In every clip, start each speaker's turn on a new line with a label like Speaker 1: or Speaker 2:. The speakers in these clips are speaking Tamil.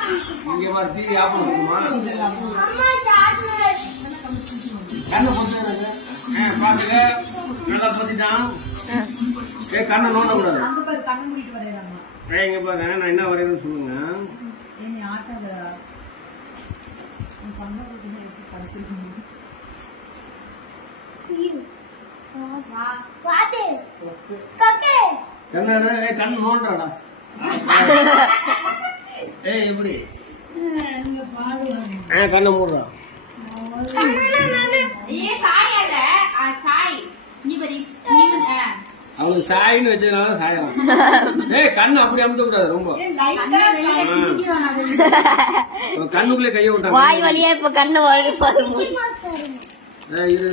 Speaker 1: இங்க பாரு டிவி ஆஃப் பண்ணுமா கண்ணை பொத்துறாங்க பாருங்க நல்லா பொத்திட்டான் கண்ணை நோண்ட கூடாது
Speaker 2: கண்ணு மூடிட்டு வரையலாமா
Speaker 1: இங்க பாருங்க நான் என்ன வரையணும்னு சொல்லுங்க
Speaker 2: ஏன் ஆட்டாத கண்ணை எப்படி படுத்துருக்கீங்க
Speaker 1: கண்ணாட கண்ணு நோண்டாடா எப்படி கண்ணை மூடுறா அவங்களுக்கு சாயின்னு வச்சதுனால சாயம் கண்ணு அப்படி அமுத்த கூடாது ரொம்ப கண்ணுக்குள்ளே கைய விட்டாங்க
Speaker 3: வாய் வழியா இப்ப கண்ணு வருது
Speaker 1: இது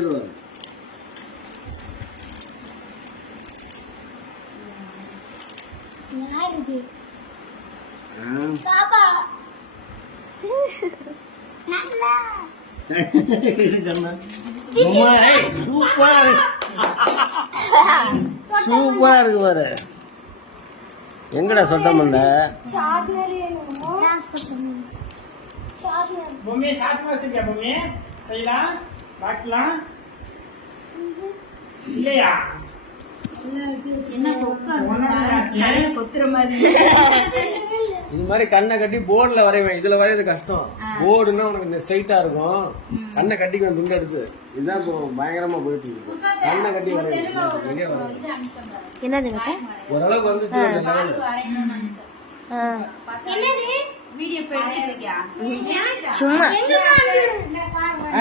Speaker 1: சூப்பரா இருக்கு பாரு எங்கடா சொல்ல முடியல
Speaker 4: பொம்மை சாப்பிட்டு வச்சிருக்கியா பொம்மை கையிலாம் பாக்ஸ்லாம் இல்லையா
Speaker 2: என்ன கொத்துற மாதிரி
Speaker 1: இது மாதிரி கண்ணை கட்டி போர்டுல வரைவேன் இதுல வரைയത് கஷ்டம் போர்டுன்னா உனக்கு ஸ்ட்ரைட்டா இருக்கும் கண்ணை கட்டிக்குவேன் துண்டு எடுத்து இதுதான் இப்போ பயங்கரமா போயிட்டு இருக்கு கண்ணை கட்டி வரைவேன்
Speaker 3: என்னது
Speaker 1: ஓரளவுக்கு வந்துட்டு
Speaker 3: சும்மா